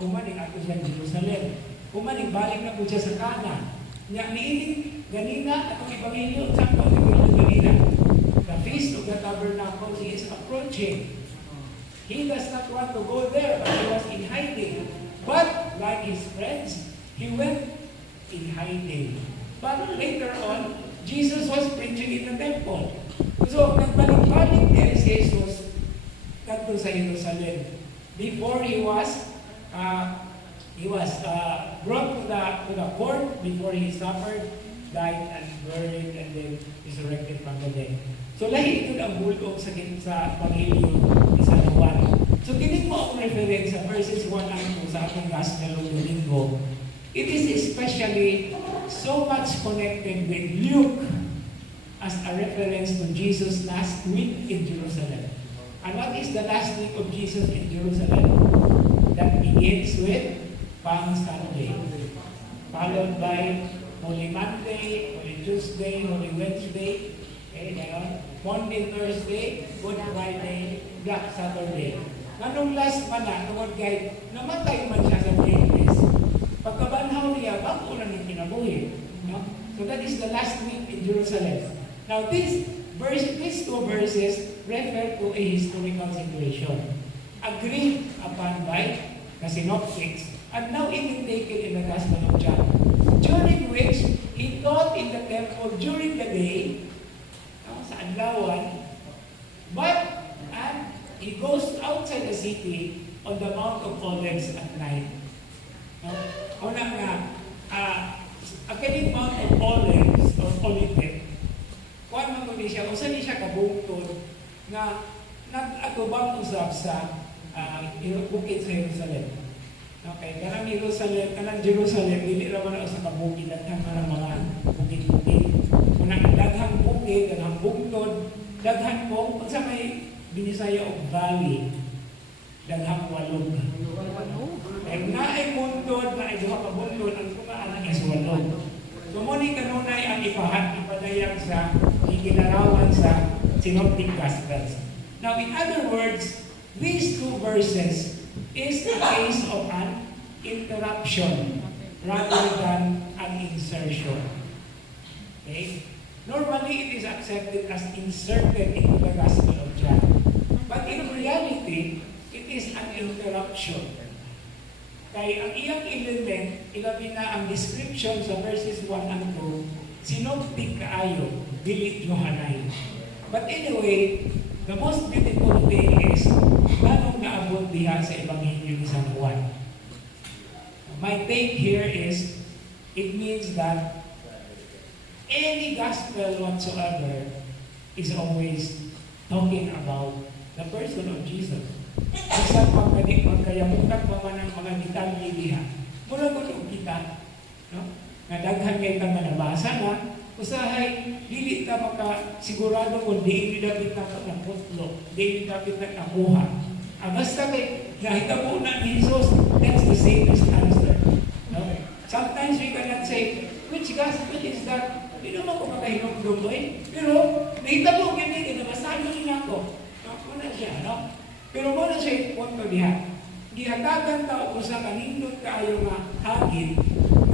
kumaning ato sa Jerusalem. Kumaning balik na po siya sa Cana. Nya niining ganina atong ebanghelyo sa ganina. The Feast of the Tabernacles is approaching. He does not want to go there, but he was in hiding. But like his friends, he went in hiding. But later on, Jesus was preaching in the temple. So nagbalik-balik din si Jesus kadto sa Jerusalem. Before he was brought to the court before he suffered, died, and buried, and then resurrected from the dead. So lahi ito ang bulong sa Pangilyo ni San Juan. So kinig mo ang reference sa verses 1 and 2 sa atong Gospel of Domingo. It is especially so much connected with Luke as a reference to Jesus' last week in Jerusalem. And what is the last week of Jesus in Jerusalem? That begins with Palm Sunday, followed by Holy Monday, Holy Tuesday, Holy Wednesday, Monday, Thursday, Good Friday, Black Saturday. Anong last man na, tungod kay namatay man siya sa Davis. Pagkabanhaw niya, bago na niyang kinabuhi. No? So that is the last week in Jerusalem. Now these two verses refer to a historical situation agreed upon by the synoptics and now even taken in the Gospel of John, during which he taught in the temple during the day, sa adlawan, and he goes outside the city on the Mount of Olives at night. Una nga, akining Mount of Olives or Olivet, kuwan man ko siya, kung saan siya kabungtod na nag-atubang usap sa bukid sa Jerusalem. Okay, kanang Jerusalem, hindi naman ako sa kabukid at mga bukid-bukid. Unang daghang bukid, daghang bungtod, daghang po, sa may Binisaya of Valley, daghang walog. Kaya naay bungtod, naay duha ka bungtod, ang kumaan is walog. So muni kanunay ang ipadayag sa ikinarawan sa Synoptic Gospels. Now, in other words, these two verses is a case of an interruption rather than an insertion. Okay? Normally, it is accepted as inserted into the Gospel of John. But in reality, it is an interruption. Kaya ang iyang element, ilabi na ang description sa verses 1 and 2, synoptic kaayo, dili Johanay. But anyway, the most beautiful thing is, ganong naabot diha sa Ebanghelyo ni San Juan. My take here is, it means that any gospel whatsoever is always talking about the person of Jesus. Isang pagkayamutan pa man ang mga detalye diha. Mula ko kita, no? Nadaghan kayo kang nabasa na, usahay, dili ta makasigurado kung di dapat na putlo, di dapat na nakuha. Basta kay nakita po na ni Jesus, that's the safest answer. No? Sometimes we cannot say, which gospel is that? Hindi naman ko makahinong eh. Pero, nakita po ganyan, nabasahan mo rin ako. Muna siya, no? Pero muna siya, punto diha. Gihatagan tao ko sa kanindot kaayo nga hagin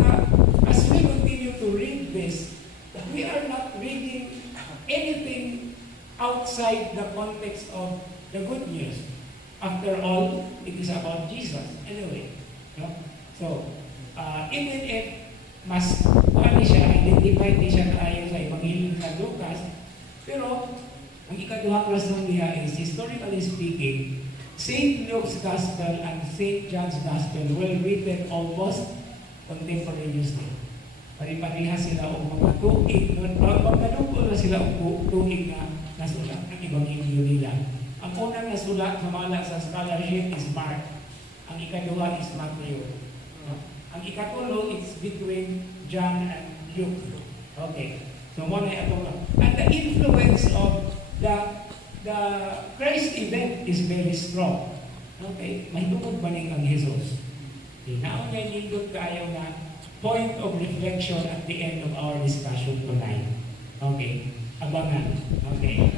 na as we continue to read this, we are not reading anything outside the context of the good news. After all, it is about Jesus. Anyway, no? So, even if mas identified siya kaayo sa Ebanghelyo sa Lucas, pero ang ikaduhang rason niya is, historically speaking, St. Luke's Gospel and St. John's Gospel were written almost contemporaneously. Pari-pariha sila o mga tuig, magkadugo na sila o tuig na nasulat ng Ebanghelyo nila. Ang unang nasulat, sumala sa scholarship is Mark. Ang ikaduha is Matthew. Ang ikatulo is between John and Luke. Okay. So, muna ito lang. And the influence of the Christ event is very strong. Okay? Mahitungod ba ang Jesus? Naon niya nindot kayo na point of reflection at the end of our discussion tonight. Okay? Abangan. Okay?